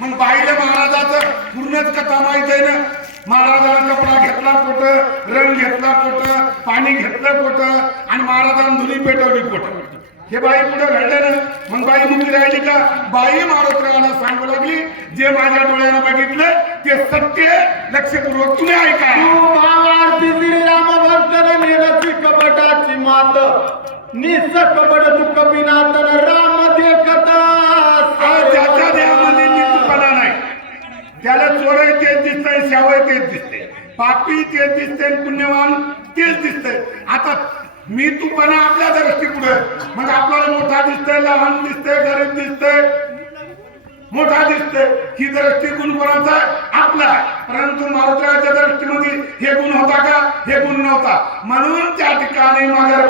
मग बाईला महाराजाचं पूर्णच कथा माहित आहे ना. महाराजांना कपडा घेतला कुठं, रंग घेतला कुठं, पाणी घेतलं कुठं, आणि महाराजांनी धुनी पेटवली कुठं. हे बाई पुढे घडलं ना. मग बाई मुक्ती राहिली का? बाई मारुतीला सांगू लागली, जे माझ्या डोळ्यानं बघितलं ते सत्य, लक्षपूर्वक तुम्ही ऐका. कपटाची मात निस कपट तू कपिनाथन राम देखता. ज्याच्या देहामध्ये नीतपणा नाही, त्याला चोराई तेच दिसतंय, शावय तेच दिसते, पापी तेच दिसते, पुण्यवान तेच दिसतंय. आता मी तूपणा आपल्या दृष्टी पुढे, मग आपल्याला मोठा दिसतंय, लहान दिसतंय, गरीब दिसतंय, मोठा दिसतंय. ही दृष्टिकोन कोणाचा? आपला. परंतु मारुतीच्या दृष्टीमध्ये हे गुण होता का? हे गुण नव्हता. म्हणून त्या ठिकाणी माघार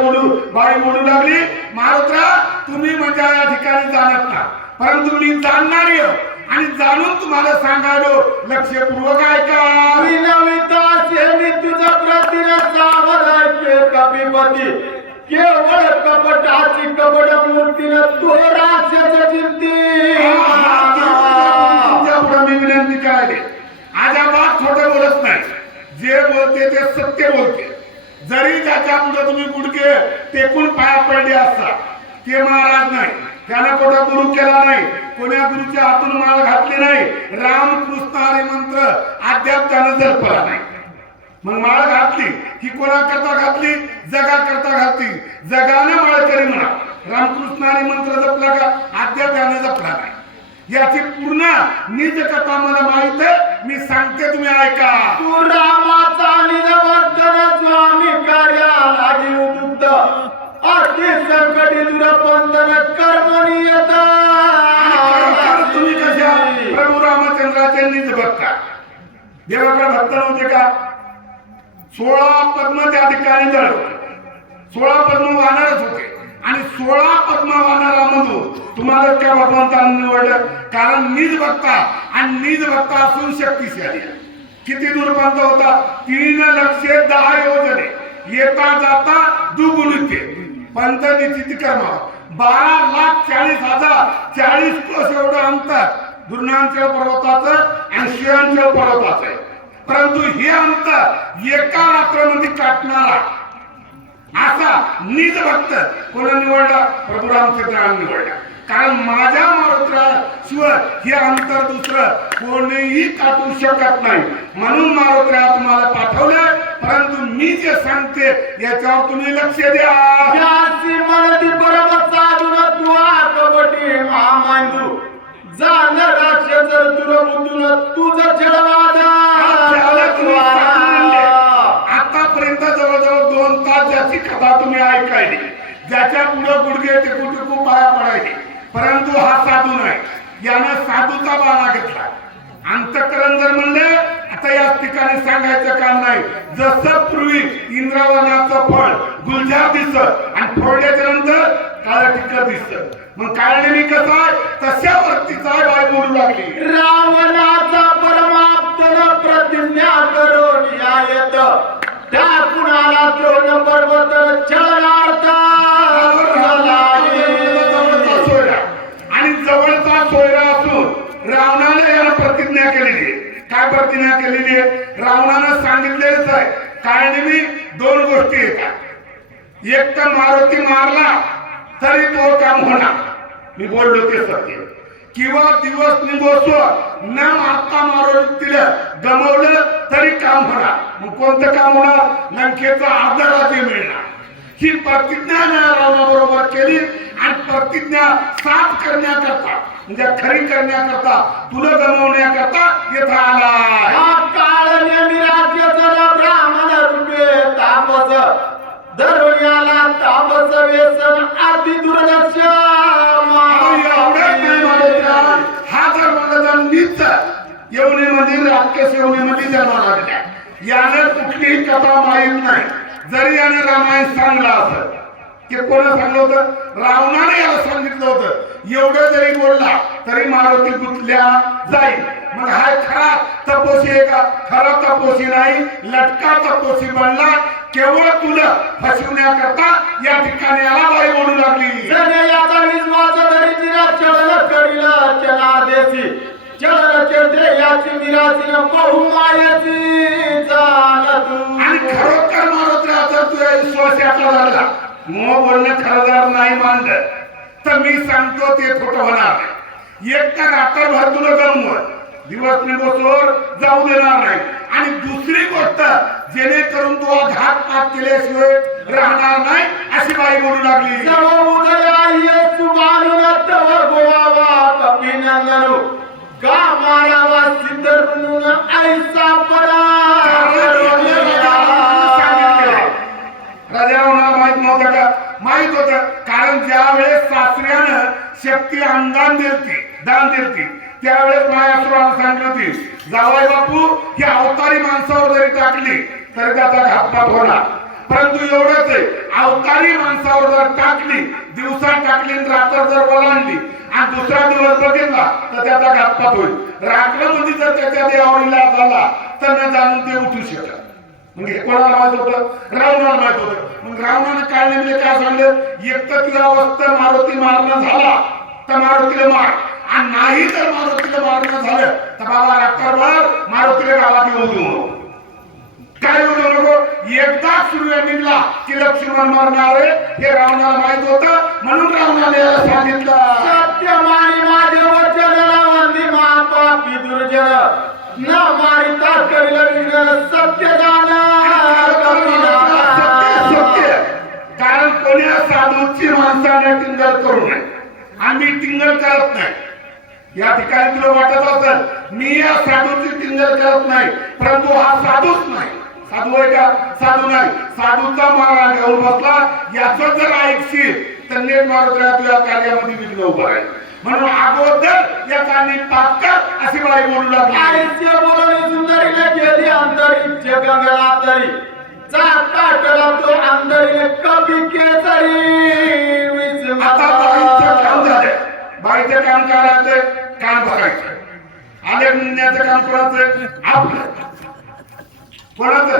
बाई बोलू लागली, मारुत्रा तुम्ही म्हणजे या ठिकाणी जाणत ना, परंतु मी जाणणारी आणि जाणून तुम्हाला सांगालो, लक्षपूर्वक ऐका. तुझा कपिपती केवळ कपटाची कपट मूर्तीनं तो राक्षस जिंकते. मी विनंती करायले, अजाबात खोटं बोलत नाही. जे बोलते ते सत्य बोलते. जरी त्याच्या पुढे तुम्ही गुडके टेकून पाया पडले असता, ते महाराज नाही, त्याने कोणता गुरु केला नाही, कोण्या गुरुच्या हातून माळ घातली नाही, रामकृष्ण हरी मंत्र अद्याप त्याने जपला नाही. मग माळ घातली की कोणा करता घातली? जगा करता घातली. जगाने माळ करी म्हणा, रामकृष्ण हरी मंत्र जपला का? अद्याप त्याने जपला नाही. याची पूर्ण निज कथा मला माहित आहे, मी सांगते, तुम्ही ऐका. तू रामाचा निजवर्तन स्वामी कार्याला उद्युक्त अति संकटी दुरबंधन कर्मणीयत. तुम्ही कशा प्रभू रामचंद्राचे निज भक्त, देवाकडे भक्त नव्हते का? 16 पद्म त्या ठिकाणी जळ होते, 16 पद्म वानरच होते, आणि 16 पद्म वानरामधून तुम्हाला त्या भगवंताने निवडलं. कारण निज भक्ता, आणि निज भक्ता असून शक्तिशाली. किती दुर्बंध होता? 3,10 योजने, येता जाता दुगुणित पंत निश्चित कर्मा, 12,40,000 40 कोस एवढं अंतर दुर्नांचल पर्वताचं आणि शिवांचल पर्वताचं आहे. परंतु हे अंतर एका रात्रमध्ये काटणारा असा निज भक्त कोणा निवडला? प्रभू रामचंद्राने निवडला. कारण माझ्या मारुतीशिवाय हे अंतर दुसरं कोणीही काटू शकत नाही. म्हणून मारुतीला तुम्हाला पाठवलं. परंतु मी जे सांगते याच्यावर तुम्ही लक्ष द्या. कपटी महामांजू जाण राक्षस तुझं छळवादा. आतापर्यंत जवळजवळ 2 तास ज्याची कथा तुम्ही ऐकायली, ज्याच्या पुढे गुडघे टेकू टेकू पाया पडायचे, परंतु हा साधू नाही. यानं साधूचा बाणा घेतला. अंतःकरण जर म्हणले, आता या ठिकाणी सांगायचं काम नाही. जसं पूर्वी इंद्रावनाचं फळ गुलजार दिसत आणि फोडल्याच्या नंतर काळं टिक्कर दिसत, मग काळने मी कसा आहे तशा वरतीचा बाय बोलू लागली. रावणाचा परमाप्तन प्रतिज्ञा करून येत त्या कुणाला द्रोण पर्वत छळणार्थ आणि जवळचा सोयरा असून रावणाने याला प्रतिज्ञा केलेली. काय प्रतिज्ञा केलेली आहे? रावणानं सांगितलेलंच आहे. काय मी 2 गोष्टी येतात. एक तर मारुती मारला तरी तो काम होणार, मी बोललो ते सत्य. किंवा दिवस निघोसो न मारता मारुतीला गमवलं तरी काम होणार. मग कोणतं काम होणार? लंकेचं अर्ध राज्य मिळणार. ही प्रतिज्ञा रावणाबरोबर केली आणि प्रतिज्ञा साफ करण्याकरता म्हणजे खरी करण्याकरता तुला गमवण्याकरता येथे आला. काळ नेहमी राज्याचा ब्राह्मण रूपे तापस दरवण्याला तापस व्यसन अति दुर्दक्ष. हा जर माझा नीच येवणीमध्ये राक्षस येवणीमध्ये जन्माला आलेला, याने कुठलीही कथा माहीत नाही. जरी याने रामायण सांगला असत, ते कोणा सांगलं होतं? रावणाने याला सांगितलं होतं. एवढं जरी बोलला तरी मारुती गुंतल्या जाईल. मग हा खरा तपोसी आहे का? खरा तपोसी नाही, लटका तपोसी बनला. केवळ तुला फसवण्याकरता या ठिकाणी आला बाई बोलू लागली. याचा विश्वास धरी तिला चढल करील त्याला देशी चलनचे ध्येयाची विराची बहुमायाची जाण तू. आणि खरोखर मारुतीचा तुझ्या विश्वास याचा झाला मग बोलणं खरं जर नाही मानलं तर मी सांगतो ते खोटं होणार नाही. एक तर रात्रभर तुला गमवत दिवस निघोसोर जाऊ देणार नाही. आणि दुसरी गोष्ट जेणेकरून तो घातपात केल्याशिवाय राहणार नाही अशी बाई बोलू लागली. सर्व उदया सुबाणून तव गोवावा कपिनंदनु का मारावा सिद्धरून ऐसा परा. राजाला माहित नव्हतं का? माहित होतं. कारण ज्या वेळेस सासऱ्यानं शक्ती अंगान दिलती दान दिलती त्यावेळेस मायासुराला सांगितलं होती जावाई बापू ही अवतारी माणसावर जरी टाकली तरी त्याचा घातपात होणार. परंतु एवढंच आहे अवतारी माणसावर जर टाकली दिवसा टाकली आणि रात्र जर ओलांडली आणि दुसरा दिवस बघितला तर त्याचा घातपात होईल. रात्रमध्ये जर त्याच्या देवावर इलाज झाला तर न जाणून ते उठू शकत. मग हे कोणाला माहित होतं? रावणाला माहित होतं. मग रावणाने काय नेमले काय सांगलं एक तर तुझ्या अवस्था मारुती मारणं झाला तर मारुतीला मार आणि नाही तर मारुतीला मारणं झालं तर बाबा रात्रभर मारुतीला गावात येऊ देऊ काय येऊ देऊ नको. एकदा सूर्य निघला की लक्ष्मण मरणार आहे हे रावणाला माहित होतं. म्हणून रावणाने याला सांगितलं सत्यमानी माझे वचन वंदी महापापी दुर्जन न मारिता करिल विघ्न सत्य सत्य. कारण कोण्या साधूची माणसाने टिंगल करू नये. आम्ही टिंगल करत नाही. या ठिकाणी तुला वाटत असेल मी या साधूची टिंगल करत नाही परंतु हा साधूच नाही. साधू आहे का? साधू नाही. साधूचा मारा घेऊन बसला याचं जर ऐकशील तर नेट मारुतीला तुझ्या कार्यामध्ये विघ्न उभं आहे. म्हणून अगोदर याचा निपात कर अशी बाई बोलू लागली. आयुष्य बोलणी सुंदरीने केली अंतरी गंगला तरी चाकाटला तो अंतरीने कभी केसरी. आता बाईचं काम झालं. बाईचं काम करायचं कान बघायचं. आले म्हणण्याचं काम करायचं आपलं कोणाचं.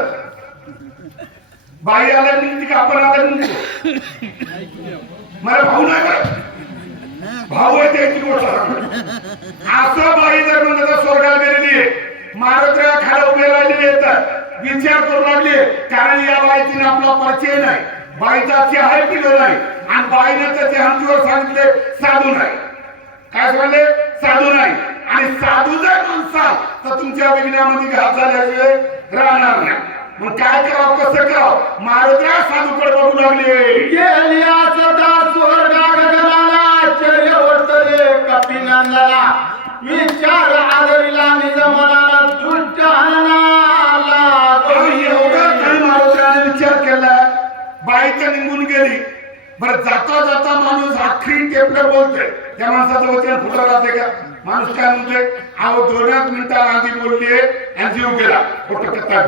बाई आल्या म्हणजे का आपण आल्या म्हणजे मला भाऊ नाही बरं भाऊ आहे त्याची गोष्ट असं बाई जर म्हणलं तर स्वर्गाला गेलेली आहे. मारुतीला खाली उभे राहिलेले येतात विचार करू लागले कारण या बाईतीने आपला परिचय नाही. बाईचा चहा पिलो नाही आणि बाईने तर चहांतीवर सांगितले साधू नाही. काय सांगले? साधू नाही. आणि साधू जर म्हणसाल तर तुमच्या विघ्नामध्ये घात झाल्याशिवाय राहणार नाही. मग काय करावं कसं करावं? मारुतीला साधूकडे बघू लागले. गेल्या सदा स्वर्गा गगनाला आश्चर्य वर्तले कपिनंदला विचार आदरिला निज मनाला दृष्ट हननाला. एवढं काही मारुतीने विचार केला. बाई तर निघून गेली. बरं जाता जाता माणूस आखरी टेपला बोलतोय त्या माणसाचं वचन फुटलं राहते का? माणूस काय म्हणतोय अहो 2 मिनिटात आधी बोलले आणि जीव गेला. खोटं कथा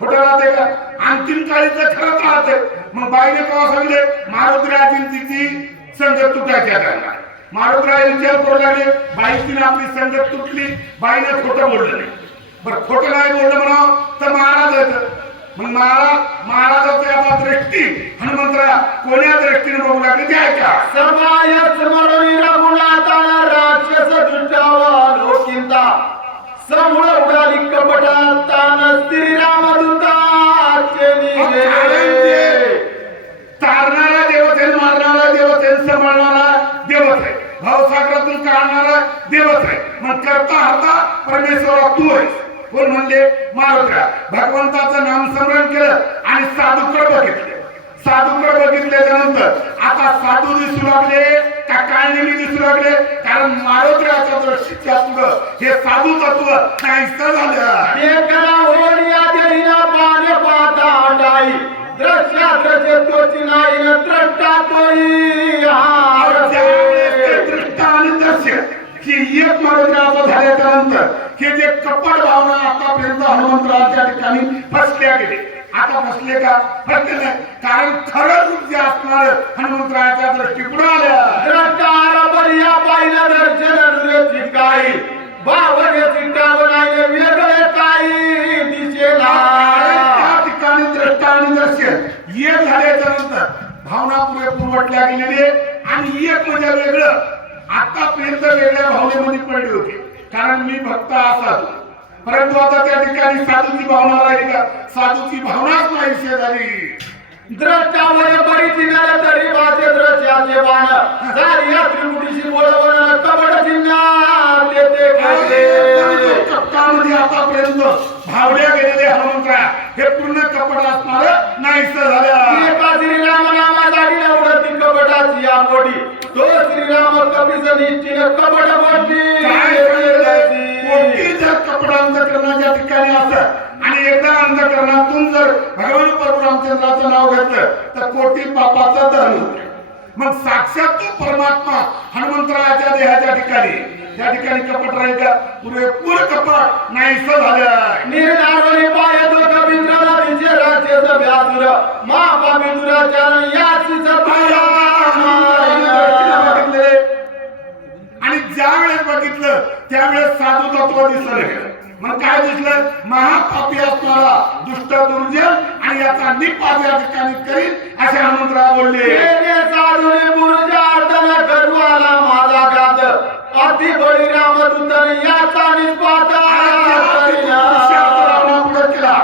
खोटं राहते का? अंतिम काळीचं खरंच राहते. मग बाईने केव्हा सांगले मारुतीराजी तिची संगत तुटायच्या त्यांना. मारुतीराज विचार करू लागले बाईची आपली संगत तुटली. बाईने खोटं बोललं नाही. बरं खोटं नाही बोललं म्हणावं तर महाराज येतं. मग महाराजाचे आता दृष्टी हनुमंतरा कोण्या दृष्टीने बघू लागले ते ऐका. समाय स्मरणी रघुनाथाला राक्षस दृष्टावा लोकिंता समूळ उडाली कपटातान श्रीरामदूताचे निघे. तारणारा देवत आहे मारणारा देवत आहे सांभाळणारा देवत आहे भावसागरातून काढणारा देवत आहे. मग करता हरता परमेश्वरा तू आहेस. कोण म्हणले? मारुतीला. भगवंताचं नामस्मरण केलं आणि साधूकडे बघितले. साधूकडे बघितल्याच्या नंतर आता साधू दिसू लागले का काय नेहमी दिसू लागले? कारण मारुतीच्या दृष्टीच्या पुढं हे साधू तत्व नाहीसं झालं. एकला होलिया देईना पाने पाता हटाई दृश्य तोची नाही न द्रष्टा तोही दृष्टा आणि दृश्य की एक मारुतीचा झाल्याच्या नंतर हे जे कपट भावना आतापर्यंत हनुमंतराच्या ठिकाणी फसल्या गेले. आता फसले का? फसले नाही. कारण खरं रूप जे असणार हनुमंतराच्या दृष्टी पुढे आल्या. द्रष्टार बलिया पाहिलं दर्शन दुरेची काही बावण्याची टावणाई वेगळे काही दिसेला. त्या ठिकाणी द्रष्टा आणि दृश्य एक झाल्याच्या नंतर भावना पुरेपूर वाटल्या गेलेली आणि एक म्हणजे वेगळं आतापर्यंत वेगळ्या भावनेमध्ये पडले होते. कारण मी भक्त साधू. परंतु आता त्या ठिकाणी साधूची भावना राहिली का? साधूची भावनाच नाहीशी झाली. द्रष्टावय बरीच नर तरी वाचे द्रश्याचे बाण सारी या त्रिमुखीशी बोलवण कपड चिन्हा देते खाते. कपटामध्ये आतापर्यंत भावड्या गेलेले हनुमंतराय हे पूर्ण कपट असणार नाहीस झाल्या. एका श्रीराम नामासाठी नवडती कपटाची या पोटी तो श्रीराम कपीच निश्चित कपट कोटी जर कपड अंधकरणाच्या ठिकाणी असत आणि एकदा अंधकरणातून जर भगवान प्रभू रामचंद्राचं नाव घेतलं तर कोटी पापाचा दहन होते. मग साक्षात तो परमात्मा हनुमंतरायाच्या देहाच्या ठिकाणी त्या ठिकाणी कपट राहील का? पुरेपूर कपट नाहीस झालं. निर्धारणे पाय तो कबींद्राला विजय राज्याचा व्यासुर महापापी दुराचार याची सत्ता. आणि ज्या वेळेस बघितलं त्यावेळेस साधू तत्व दिसलं. मग काय दिसलं? महापापी असणारा दुष्ट दुर्जन आणि याचा निपात या ठिकाणी करीन असे हनुमंतराय बोलले. साधूने गुरुच्या अर्थाला गरवाला माझा गात अति बळीराम दूतन याचा निपात केला.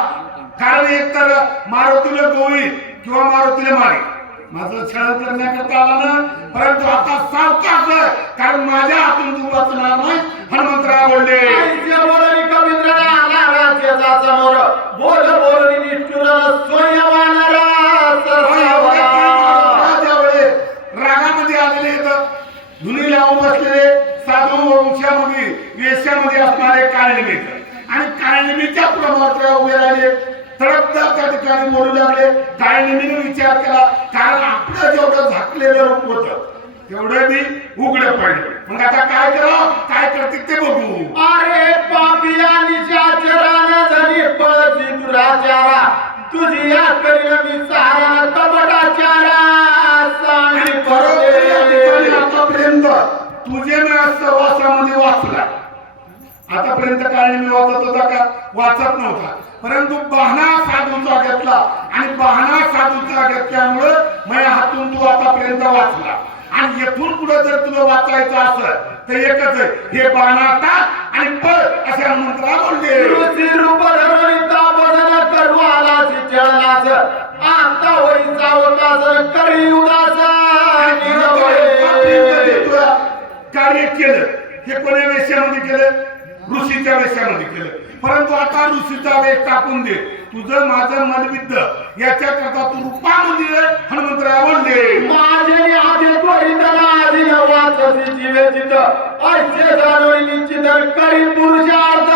कारण एकतर मारुतीला गोवी किंवा मारुतीला मारी माझं छळ करण्याकरता आला ना. परंतु आता सावकाश कारण माझ्या हातून तू वाचणार नाही हनुमंतराय बोलले. बोल बोल निष्ठुर ज्यावेळे रागामध्ये आलेले धुनी लावून बसलेले साधू वंशामध्ये वेशामध्ये असणारे काळनिमित्त आणि काळनिमीच्या प्रमाणात उभे राहिले. तडपदार त्या ठिकाणी बोलू लागले. काळनिमीने विचार केला कारण आपलं जेवढं झाकलेलं रूप होतं तेवढं मी उघडं पडलं. मग आता काय करावं? काय करते ते बघू. अरे पापिया निशाचरान झनी पळती दुराचारा तुझी या करीन मी सारा कपटाचारा सांगी पडते. आतापर्यंत तुझे मी सहवासामध्ये वाचला. आतापर्यंत काळनी मी वाचत होता का? वाचत नव्हता. परंतु बहाणा साधूचा घेतला आणि बहाणा साधूचा घेतल्यामुळे माझ्या हातून तू आतापर्यंत वाचला. आणि येथून पुढे जर तुला वाचायचं असेल तर एकच आहे, हे बहाणा टाक आणि पळ असे हनुमंतराय बोलले. रूप धरून तापन करू आला चिचळलाच आता होई सावकाश करी उदास कार्य केलं. हे कोण्या वेशामध्ये केलं? ऋषीच्या वेशामध्ये केलं. परंतु आता ऋषीचा वेश टाकून दे. तुझं माझं मनविद्ध याच्याकरता तू रूपामध्ये हनुमंतराय बोलले. माझे आधी त्वरितला आधी वाचसी जीवेचित ऐसे जाणून निश्चित करी पुरुषार्थ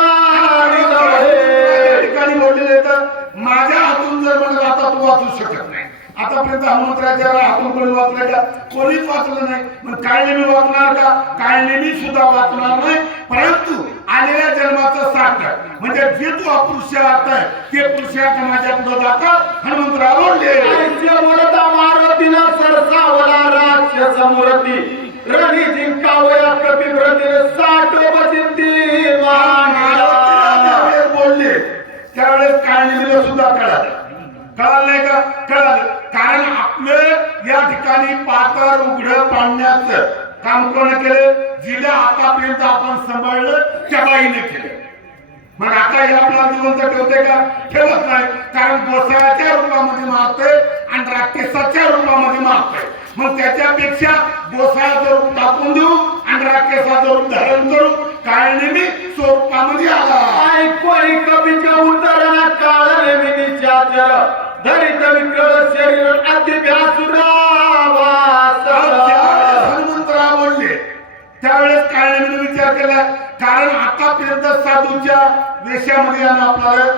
ठिकाणी बोललेले तर माझ्या हातून जर म्हणलं आता तू वाचू शकत नाही. आतापर्यंत हनुमंतराच्या हातून कोणी वाचलं का? कोणीच वाचलं नाही. मग काय नेहमी वाचणार का? काय नेहमी सुद्धा वाचणार नाही. परंतु आलेल्या जन्माचं सार्थक म्हणजे जे तू अपुरुषार्थ आहे ते पुरुषार्थ माझ्या पुढे जातात हनुमंतराय बोलले. बोलता मारुतीला सरसावला राक्षस मूर्ती रणी जिंकावया कपिप्रतीने साठोपचिंती बोलले. त्यावेळेस काळनिमीला सुद्धा कळालं नाही का? कळालं. कारण आपलं या ठिकाणी पातर उघड पाडण्याचं काम कोण केलं? जिला आतापर्यंत आपण सांभाळलं त्या बाईने केलं. मग आता हे आपला जिवंत ठेवते का? ठेवत नाही. कारण गोसाळ्याच्या रूपामध्ये मारतोय आणि राक्षसाच्या रूपामध्ये मारतोय. मग त्याच्यापेक्षा गोसाळ्याचं रूप टाकून देऊ आणि राक्षसाचं रूप धारण करू. काळनेमी स्वरूपामध्ये आला. ऐकवाई कवीच्या उतरणा काळ नेहमी निशाचर धरित विकळ शरीर अतिव्यासुरा हनुमंतराय बोलले. त्यावेळेस काळनेमीने विचार केला कारण आतापर्यंत साधूच्या वेशामध्ये आपल्याला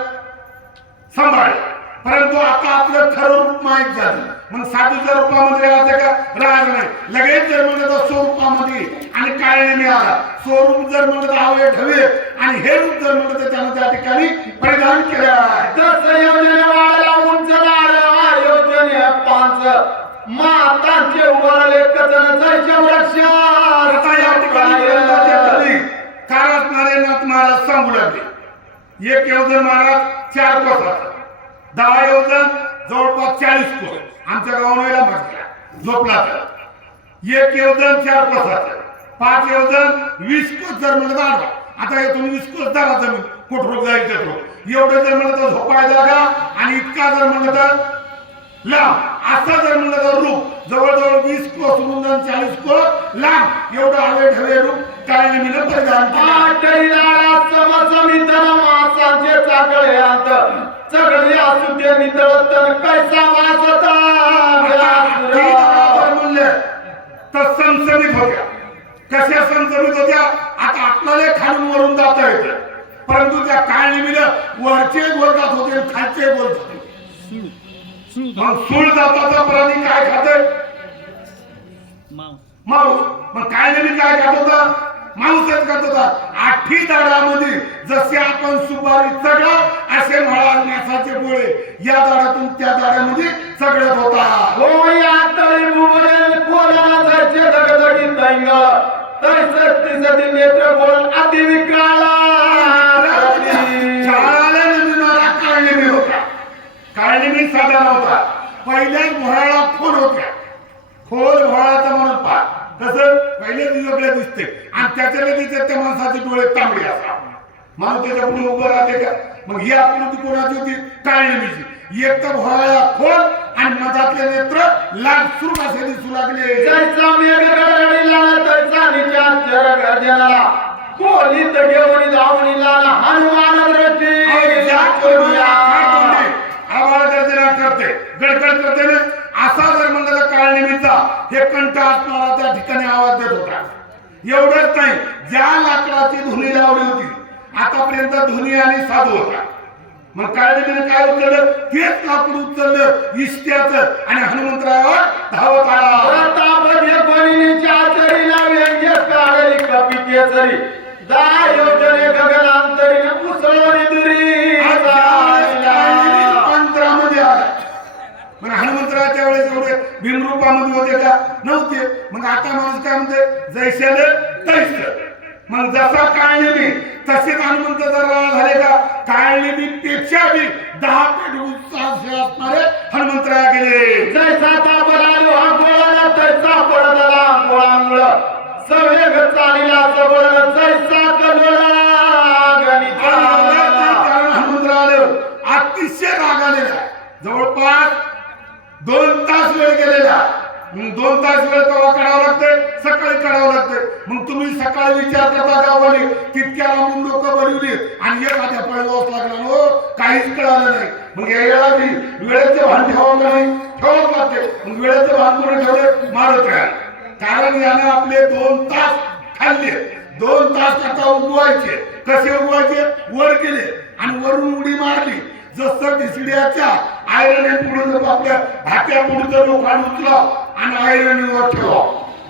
सांभाळलं. परंतु आता आपलं खरं रूप माहीत झालं. मग साधूच्या रूपामध्ये राहते का? राहत नाही. लगेच जर म्हणलं तर स्वरूपामध्ये आणि काळनेमी आला. स्वरूप जर म्हणलं तर आवे ठेवे आणि हे रूप जर म्हणलं तर त्यानं त्या ठिकाणी परिधान केलं. तसं योजने वाढला उंच नाड योजने पांच मातांचे उभारले कथन जैसे वृक्ष. आता या ठिकाणी कार असणारे नाथ महाराज सांगू लागले. एक योजन महाराज 4 कोसाचा, 10 योजन जवळपास 40 कोस आमच्या गावाला बसला झोपला. तर 1 योजन 4 कोसाचं, 5 योजन 20 कोस जर म्हणलं आडवा आता यातून विस्कोस दारा जमीन कोठरोग जाईल त्यातून एवढं जर म्हणलं तर झोपाय जागा आणि इतका जर म्हणलं तर लांब असं जर म्हणलं तर रूप जवळजवळ 20 कोस रुंद 40 कोस लांब एवढं हवे ढवे रूप काळनिमीनं परिधान केलं. आटईदारा समसमितन मासांचे चाकळे अंत चगळे असू ते नितळतन कैसा वासता म्हणलं तर समसमित होत्या. कशा समसमित होत्या आता आपल्याला खालून वरून जाता येतं परंतु त्या काळनिमीनं वरचे बोलतात होते आणि खालचे बोलत होते. मग सूळ जाताचा प्राणी काय खाते माऊस. मग काळनिमी काय खात होता माऊसच खात होता. 8 दाडामध्ये जसे आपण सुपारी चढला असे मळा मासाचे गोळे या दाडातून त्या दाड्यामध्ये चढत होता. होय आटळी मुबरेल कोणाला जायचे दगदगी तैंग तैसती सती नेत्र बोल अति विक्राळा शाळाला नमिनारा काळनिमी होता. काळनिमी साधा नव्हता. पहिल्याच भोळाला खोल होत्या. खोल भोळाचा म्हणून पा कसं पहिलेच वेगळे दिसते आणि त्याच्याला दिसते त्या माणसाचे डोळे तांबडे असतात. माणूस त्याच्या पुढे उभं राहते का. मग ही आकृती कोणाची होती काळनिमीची. एक तर भोळाला खोल आणि मधातले नेत्र लाल सुरू असे दिसू लागले. जैसा मेघ गडगडीला तैसा निचार गर्जनाला कोलीत घेऊन जाऊन लाला हनुमान दृष्टी आवाज गर्जना करते गडगड करते ना. असा जर म्हणलं काळनिमीचा हे कंठ असणारा त्या ठिकाणी आवाज देत होता. एवढंच नाही ज्या लाकडाची धुनी लावली होती आतापर्यंत धुनी आणि साधू होता. मग काळनिमीने काय उचललं तेच लाकूड उचललं इष्ट्याचं आणि हनुमंतरायावर धावत आला. प्रतापने बहिणीच्या चरीला व्यंग्य काढली कपिकेसरी दहा योजने गगनांतरीने उसळवली दुरी पंत्रामध्ये आला. मग हनुमंतराच्या वेळेस एवढे भीमरूपामध्ये होते का नव्हते. मग आता माणूस काय म्हणते जैसेले तैस. मग जसा काळनिमी तसेच हनुमंत जर झाले का काळनिमी पेक्षा बी 10 पट उत्साह असणारे हनुमंतराया गेले. जैसा तापला हा गोळाला तैसा पडतला गोळांमुळ सवेग चालीला सबळ जैसा कलोळा गणिता कारण हनुमंतराय आले अतिशय राग आलेला. जवळपास 2 तास वेळ गेलेला. 2 तास वेळ तेव्हा काढावं लागते सकाळी काढावं लागते. मग तुम्ही सकाळी विचार करता गावाली तितक्या लांबून लोक बनवली आणि एखाद्या पळवास लागला हो काहीच कळालं नाही. मग यायला वेळेचे भान ठेवावं नाही ठेवावं लागते. मग वेळेचे भान करून ठेवले मारत राहा. कारण याने आपले 2 तास खाल्ले. 2 तास आता उगवायचे. कसे उगवायचे वर गेले आणि वरून उडी मारली. जसं दिसड्याच्या आयरने पुढे आपल्या भाट्या पुढचं लोकांना उचला आणि आयरनीवर ठेवा.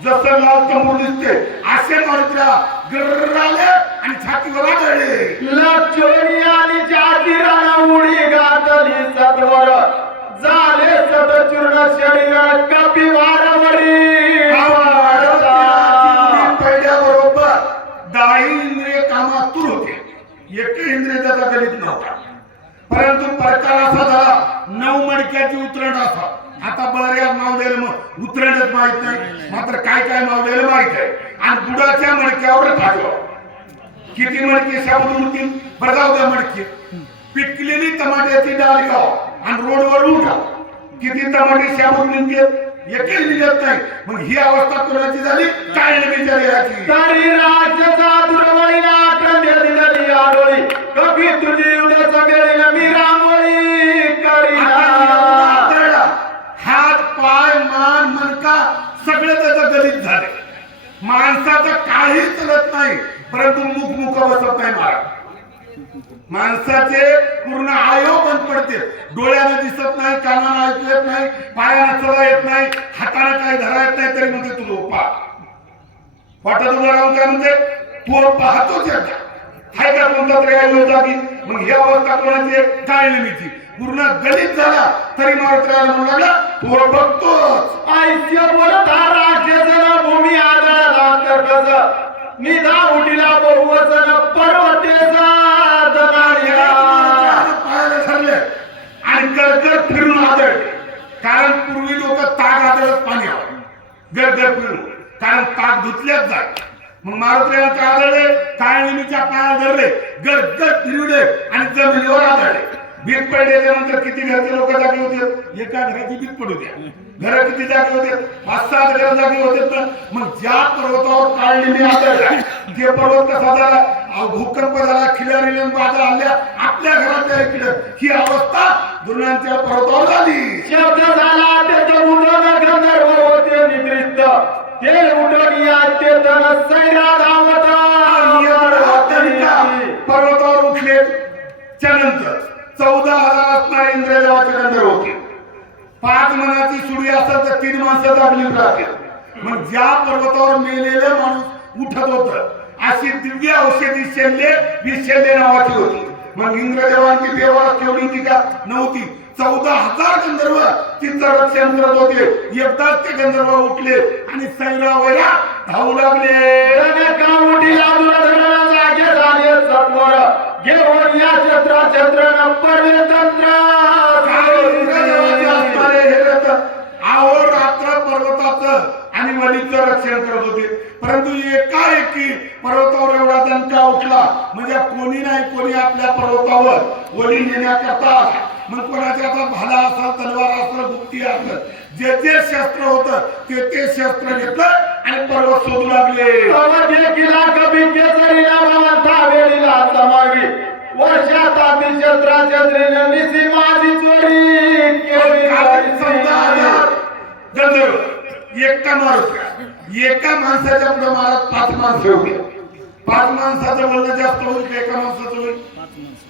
जसं लाल तंबू दिसते असे मारुत्या गर्राले आणि छातीवर आदळले. लक्ष्मी आणि जातीराना उडी घातली सत्वर झाले सतचूर्ण शरीर कपिवारावरी पहिल्याबरोबर 10 इंद्रिय कामात तुर होते. एकही इंद्रिय त्याचा गलित नव्हता. परंतु प्रकार असा झाला 9 मडक्याची उतरण असा. आता बऱ्याच मावलेलं मग उतरणच माहित नाही मात्र काय काय मावलेलं माहित आहे. आणि बुडाच्या मडक्यावर टाकलं. किती मडके शाबूत उडतील बरं जाऊ द्या. मडके पिकलेली टमाट्याची डाळ घ्या आणि रोडवर उठा. किती टमाटे शाबूत निघते एकही निघत नाही. मग ही अवस्था कोणाची झाली काळनिमीच्या देहाची. तरी राज्याचा दुर्वळीला कंदे दिली आडोळी कभी तुझी उद्या सगळी मी रांगोळी करीना. हात पाय मान मनका सगळं त्याचं गलित झाले. माणसाचं काही चलत नाही परंतु मुख बसत नाही. महाराज माणसाचे पूर्ण आयोग बंद पडते. डोळ्याने दिसत नाही कानाला ऐकू येत नाही पायाने चला येत नाही हाताने काही धरा येत नाही तरी म्हणते तू झोपा. वाटत उभं राहून काय म्हणते तू पाहतोच एकदा हाय का कोणता तरी आयोग जागी. मग ही अवस्था कोणाची काळनिमीची. पूर्ण गलित झाला तरी मारुतीला म्हणू लागला तू बघतोच. आयुष्य बोलता राज्यजन भूमी आदळला कर्कज निधा उठीला बहुवचन पर्वतेचा दनाळ्या पायाला ठरले आणि गडगड फिरून आदळले. कारण पूर्वी लोक ताक आदळत पाण्यावर गडगड फिरून कारण ताक धुतल्याच जात. मग मारुतीला काय आदळले काळनिमीच्या पाया धरले, गरगर फिरवले आणि जमिनीवर आदळले. भीक पडल्याच्या नंतर किती घरचे लोक जागे होते? एका घराची भीक पडू द्या. घर किती जागे होते? 5-7 घर जागे होते. तर मग ज्या पर्वतावर काळनिमी आदळला ते पर्वत कसा झाला? भूकंप झाला, खिलारी बाजा आल्या आपल्या घरातल्या इकडे. ही अवस्था दुर्गांच्या पर्वतावर झाली. शब्द झाला त्याचं उठवणं गंधर्व होते निद्रिस्त. ते उठवणी ते तन सैरा धावत पर्वतावर उठले. त्यानंतर 14,000 असणारे इंद्रदेवाचे गंधर्व होते. 5 मनाची सुडी असेल तर 3 माणसं दाबली राहतील. मग ज्या पर्वतावर मेलेलं माणूस उठत होत अशी दिव्य औषधी शल्ये विशल्ये नावाची होती. मग इंद्रदेवांची व्यवस्था ठेवली होती का? नव्हती. 14,000 गंधर्व तिचं रक्षण करत होते. एकदाच ते गंधर्व उठले आणि सैरावया धावू लागले. घेऊन या छत्र छत्र पर्यतंत्र रात्र पर्वताचं आणि वलीचं रक्षण करत होते. परंतु एकाएकी पर्वतावर एवढा दणका उठला म्हणजे कोणी नाही कोणी आपल्या पर्वतावर वली नेण्याकरता आला. मग कोणाच्या आता भाला असेल, तलवार असेल, गुप्ती असेल, जे जे शस्त्र होतं ते शस्त्र घेतलं आणि पर्वत शोधू लागले. वर्षात आधी शस्त्राच्या निसी माझी चोरी गंधर्व एकटा माणूस, एका माणसाच्या पुढे महाराज 5 माणसं होते. 5 माणसाचं बोलणं जास्त होईल का एका माणसाचं होईल?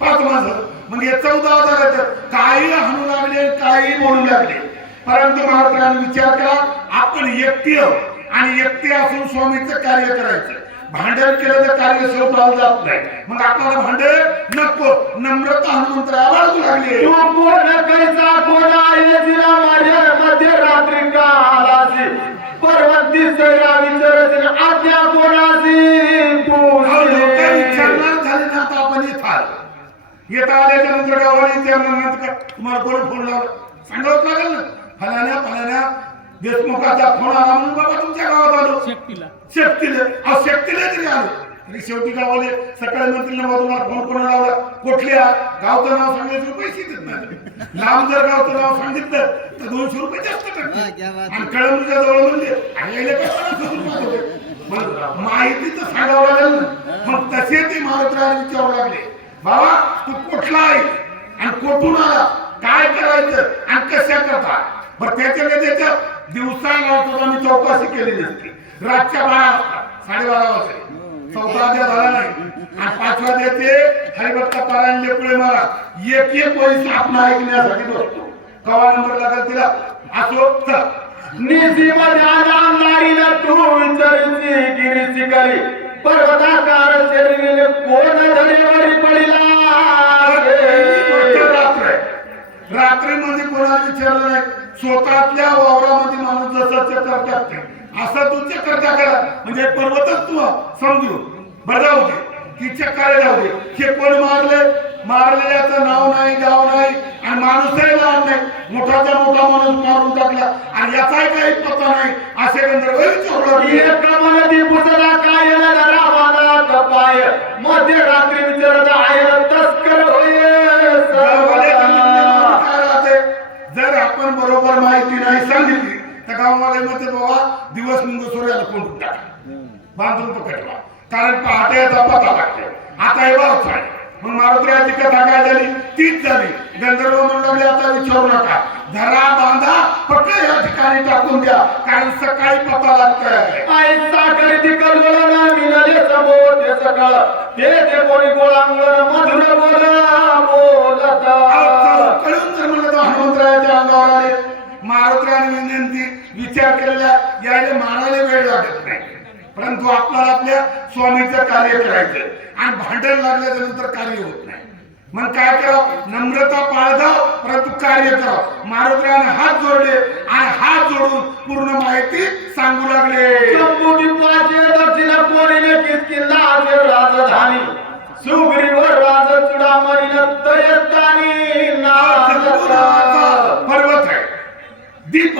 5 माणसं म्हणजे 14,000 येतात. काही हाणू लागले, काही बोलू लागले. परंतु महाराजांनी विचार केला आपण एकटी आणि एकटे असून स्वामीचं कार्य करायचं. भांडण केलं तर कार्य शोधायला जात नाही. मग आपल्याला भांडण नको. नम्रता हनुमंतराला बाळगू लागली. मध्यरात्री का आलासी परवंती सैरा विचारतील आज्ञा कोणाची विचारणार झाले ना. आता आपण येता आल्याच्या नंतर गावाला विचारणार तुम्हाला कोण फोन लावला सांगावं लागेल ना. फलाण्या देशमुखाचा फोन आला म्हणून बाबा तुमच्या गावात आलो. शेफ्टीला तरी आलो. आणि शेवटी गावाले सकाळी मंत्रीला तुम्हाला फोन कोण लावला? कुठल्या गावचं नाव सांगायचं पैसे देत नाही. लांब जर गावचं नाव सांगितलं तर 200 रुपये जास्त टाकते. आणि कळमच्या जवळ म्हणजे माहिती तर सांगावं लागेल ना. मग तसे ते महाराष्ट्राला विचारू लागले बाबा तू कुठला आहे आणि कुठून आला, काय करायचं आणि कशा करता? बरं त्याच्या दिवसाला मी चौकशी केली नसती. रातच्या 12 वाजता 12:15 झाला नाही. आणि 5व्या देते हरिभक्त पारायण लेपुळे मला एक वही आपण ऐकण्यासाठी बसतो. कवा नंबर लागेल तिला असो निसी मध्ये तू विचारची गिरीची करी पर्वताकार शरीर कोण धरेवरी पडला. रात्रीमध्ये कोणाला विचारलं नाही. स्वतःतल्या वावरामध्ये माणूस जसं चक्कर टाकते असं तू चक्कर टाकायला म्हणजे पर्वतच तू समजू बजावू दे की चक्कर जाऊ दे. हे कोण मारलेल्याचं नाव नाही, गाव नाही आणि माणूसही लहान नाही. मोठाचा मोठा माणूस मारून टाकला आणि याचाही काही पत्ता नाही. असे गंधर्व मध्यरात्री विचारत आहे तस्कर जर आपण बरोबर माहिती नाही सांगितली तर गावामध्ये मध्ये बाबा दिवस निघून सूर्याला कोण टाका बांधून पकडला. कारण पहाटे याचा पता लागतो. आता हे बाबा आहे. मग मारुतीची कथा काय झाली? तीच झाली. गंधर्व मंडळी आता विचारू नका, धरा बांधा फक्त या ठिकाणी टाकून द्या कारण सकाळी पता लागतंय. कळून जर म्हणलं तर हनुमंतरायाच्या अंगावर आले. मारुतीने विनंती विचार केलेला यायला मारायला वेळ लागत नाही. परंतु आपल्याला आपल्या स्वामीचं कार्य करायचं आणि भांडण लागल्याच्या नंतर कार्य होत नाही. मग काय करावं? नम्रता पाळगाव परंतु कार्य करावं. मारुतीने हात जोडले आणि हात जोडून पूर्ण माहिती सांगू लागले. राजधानी सुग्रीवर राज चुडामणी पर्वत आहे, दीप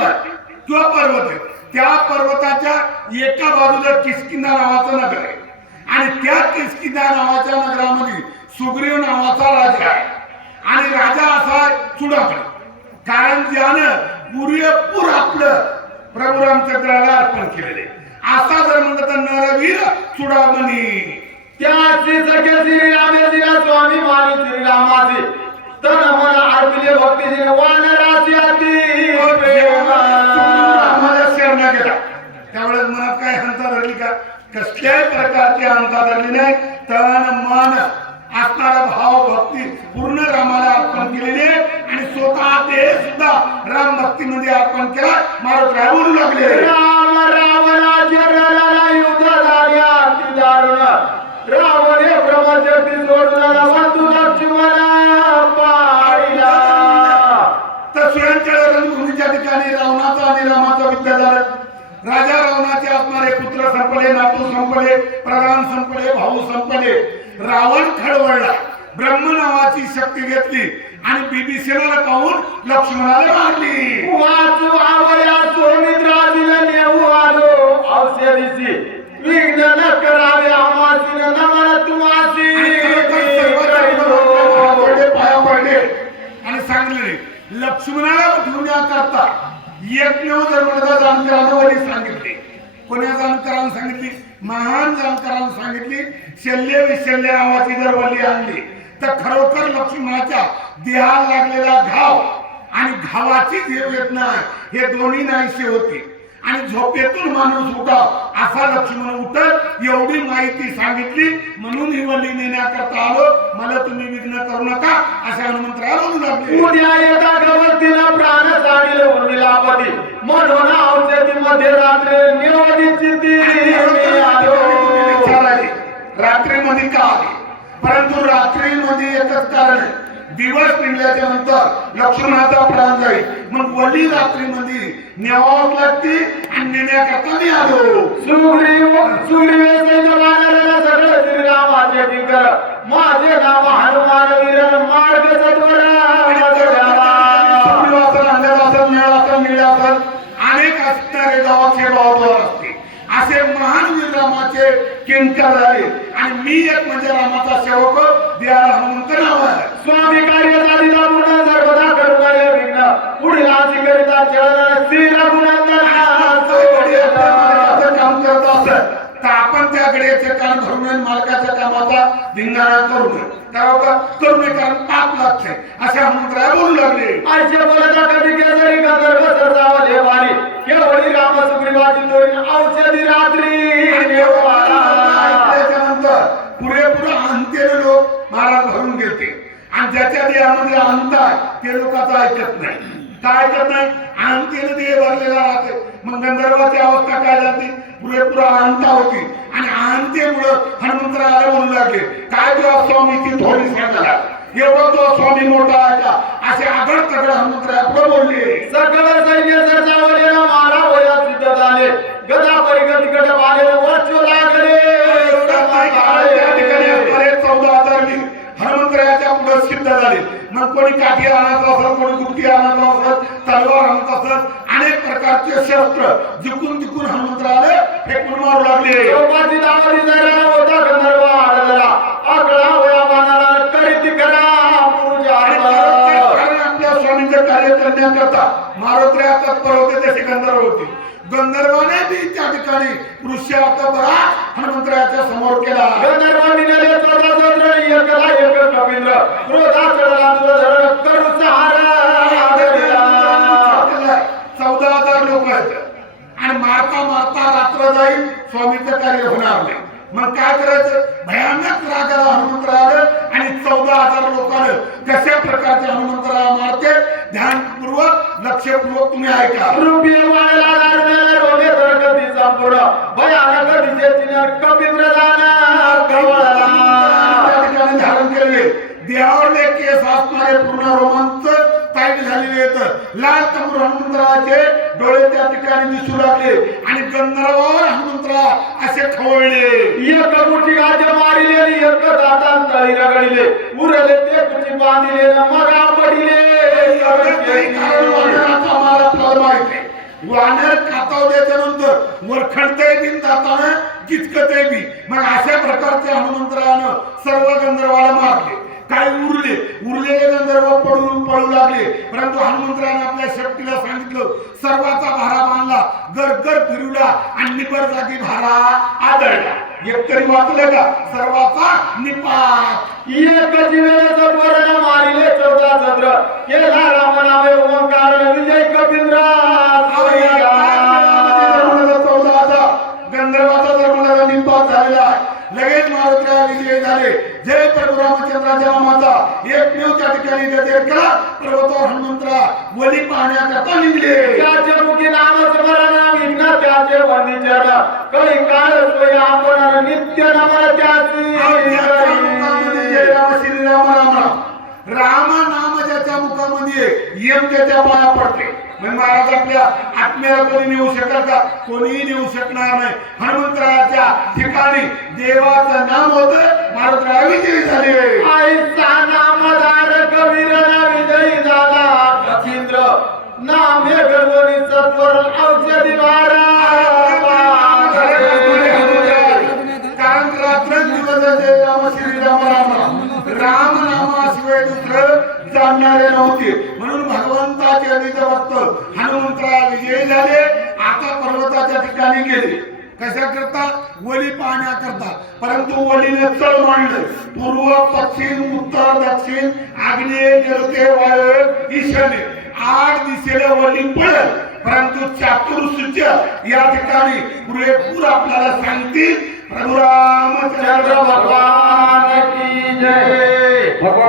किंवा पर्वत आहे. त्या पर्वताच्या एका बाजूला किष्किंधा नावाचं नगर आहे आणि त्या किष्किंधा नावाच्या नगरामध्ये सुग्रीव नावाचा राजा आहे आणि राजा असा चुडामणी, कारण ज्यानं पुरेपूर आपलं प्रभू रामचंद्राला अर्पण केलेले. असा जर म्हणलं तर नरवीर चुडामणी. त्याची सखे श्रीरामेश्वरा स्वामी मानी श्रीरामाचे तन मन अर्पिले भक्तीचे वानराची अति रामाला शरण गेला. त्यावेळेस मनात काय हंता धरली का? कसल्याही प्रकारची हंता धरली नाही. तन मन असणारा भाव भक्ती पूर्ण रामाला अर्पण केलेले आणि स्वतः ते सुद्धा राम भक्तीमध्ये अर्पण केला. मारुत राय बोलू लागले, राम रावणाच्या रणाला युद्ध झाले अति दारुण, रावणे ब्रह्मचर्य सोडला बंधू लक्ष्मण पाहिला. तर सुयांच्या रणभूमीच्या ठिकाणी रावणाचा आणि रामाचा युद्ध झालं. राजा रावणाचे असणारे पुत्र संपले, नातू संपले, प्रधान संपले, भाऊ संपले. रावण खडवळला, ब्रह्म नावाची शक्ती घेतली आणि बिभीषणाला पाहून लक्ष्मणाला मारली. वाचू आवया सोमित्राजीला नेऊ आलो औषधीची, विघ्न न करावे आमासी नमन तुम्हासी. पाया पडले आणि सांगले लक्ष्मणाला उठवण्याकरता एकमेव जन्मदा जाणकारानं वली सांगितले. कोण्या जाणकारानं सांगितली? महान जाणकारानं सांगितली. शल्य विशल्य नावाची जर वली आणली तर खरोखर लक्ष्मणाच्या देहाला लागलेला घाव आणि घावाची जी वेदना हे दोन्ही नाहीशी होती आणि झोपेतून माणूस उठाव असा लक्ष्मण उठत एवढी माहिती सांगितली. म्हणून ही वल्ली नेण्याकरता आलो, मला तुम्ही विघ्न करू नका असे हनुमंतराय बोलू लागले. उद्या एका गवतीला प्राण जाणील उर्मिलापती, म्हणून औषधी मध्ये रात्री निवडीची ती रात्रीमध्ये का आली? परंतु रात्रीमध्ये एकच कारण आहे, दिवस निघल्याच्या नंतर लक्ष्मणाचा प्राण जाईल. मग वली रात्रीमध्ये न्यावाच लागते आणि नेण्याकरता मी आलो. सुग्रीव सगळं श्रीरामाचे किंकर, माझे नाव हनुमान वीर मार्ग सत्वर. अनेक असणारे गावाचे गावाद्वार असते असे महान वीर रामाचे किंकर झाले आणि मी एक म्हणजे रामाचा सेवक देवाला हनुमंत नाव आहे. स्वामी कार्य साधिता पूर्ण सर्वदा करुणाय विघ्न, पुढील आजी करिता चरण श्री रघुनंदन. काम करत असत तर आपण त्या गड्याचे कान भरून मालकाच्या कामाचा धिंगाणा करू नये, कारण पाप लागते असे हनुमंतराय बोलू लागले. आजच्या बोलता कधी केसरी गंधर्व सरसावले वारी, केवळी राम सुग्रीवाची तोरण औषधी रात्री. नंतर पुरेपूर अंतेले लोक महाराज भरून घेते आणि ज्याच्या देहामध्ये अंत आहे ते लोकांचं ऐकत नाही. काय ऐकत नाही? अंतेने देह भरलेला राहते. मग गंधर्वाची अवस्था काय झाली? पुरेपूर अंता होती आणि अंतेमुळं हनुमंतराला बोलू लागले, काय तुझ्या स्वामीची थोडी सांगा, एवढं तुझा स्वामी मोठा आहे का? असे आगळ तगड हनुमंतराय पुढे बोलले. सकळ सैन्य सरसावलेला मारा वया सिद्ध झाले, गदा परिगत गट वाले वरचू लागले. त्या ठिकाणी असणारे 14,000 वीर हनुमंतरायाच्या पुढे सिद्ध झाले. मग कोणी काठी आणत असत, कोणी गुप्ती आणत असत, तलवार आणत असत, अनेक प्रकारचे शस्त्र जिंकून जिंकून हनुमंतराला फेकून मारू लागले. चौपाची दावली जरा होता गंधर्व आडला, आकडा वया बाणाला करीत करा पूजा. आपल्या स्वामींचे कार्य करण्याकरता मारुत्र्या तत्पर होते तसे गंधर्व होते. गंधर्वाने बी त्या ठिकाणी पुरुषार्थ बरा हनुमंतरायाच्या समोर केला. गंधर्व मिळाले 14 एकला एक कपिंद्र, क्रोधा चढला तुझं धरण करू सहारा. 14,000 लोक आहेत आणि मारता मारता रात्र जाईल, स्वामीचं कार्य होणार नाही. मग काय करायचं? भयानक रागाला हनुमंतराला आणि 14,000 लोकांना कशा प्रकारचे हनुमंतराला मारते ध्यानपूर्वक लक्षपूर्वक तुम्ही ऐका. रुपये वाढला लागलेला रोगे धरकती संपूर्ण, भयानक दिशेची कपिंद्र जाणार कवळला. त्या ठिकाणी धारण केलेले देहावरले केस असणारे पूर्ण रोमांच टाईट झालेले आहेत. लाल तंबूर हनुमंतराचे डोळे त्या ठिकाणी दिसू लागले आणि गंधर्वावर हनुमंतरा असे खवळले. एक मुठी गाजे मारिले, एक दातान तळी रगडिले, उरले ते कुठी बांधिले, मगा पडिले. कारण वानराचा मारा आपल्याला माहित आहे. वानर खातावल्याच्या नंतर वरखडतय बी दातानं किचकतय बी. मग अशा प्रकारचे हनुमंतरायानं सर्व गंधर्वाला मारले. काही उरलेले गंधर्व पळू लागले. परंतु हनुमंतरायाने आपल्या शक्तीला सांगितलं, सर्वाचा भारा बांधला, घर फिरवला आणि निपर जागी भारा आदळला. एकतरी वाचलं का? सर्वाचा निपात. एकच वेळेचं वर्ण मारिले 14 चंद्र, केला राम नामे ओंकार विजय कपिंद्रा. गंधर्वाचा जन्माला निपात झालेला आहे. लगेच मारुतीला विजय झाले. जय प्रभू रामचंद्राच्या नामाचा एकमेव त्या ठिकाणी गजर करा. पर्वतावर हनुमंतरा वली पाहण्याकरता निघले. त्याचे मुखी नामस्मरण विघ्न त्याचे वंदिचर, काही काळ सोय आपण नित्य नमन त्याची. जय राम श्रीराम राम राम. राम नाम ज्याच्या मुखामध्ये यम त्याच्या पाया पडते. मग महाराज आपल्या आत्म्याला कोणी नेऊ शकत का? कोणीही नेऊ शकणार नाही. हनुमंतरायाच्या ठिकाणी देवाचं नाम होतं. महाराज विजयी झाले. आईचा नामदार कबीरना विजयी झाला. कपिंद्र नामे गडवणी सत्वर औषधी वारा. कारण रात्रंदिवस जय राम श्रीराम राम राम. राम नामाशिवाय दुसरं जाणणारे नव्हते. म्हणून भगवंताचे अधिक भक्त हनुमंतराया विजयी झाले. आता पर्वताच्या ठिकाणी गेले. कशा करता? वली पाहण्याकरता. परंतु वलीने चढ मांडलं. पूर्व पश्चिम उत्तर दक्षिण आग्नेय निरुते वायव्य ईशान्य 8 दिशेला वली पडल. परंतु चातुर्सूच्य या ठिकाणी पुरेपूर आपल्याला सांगतील. प्रभू रामचंद्र भगवान की जय.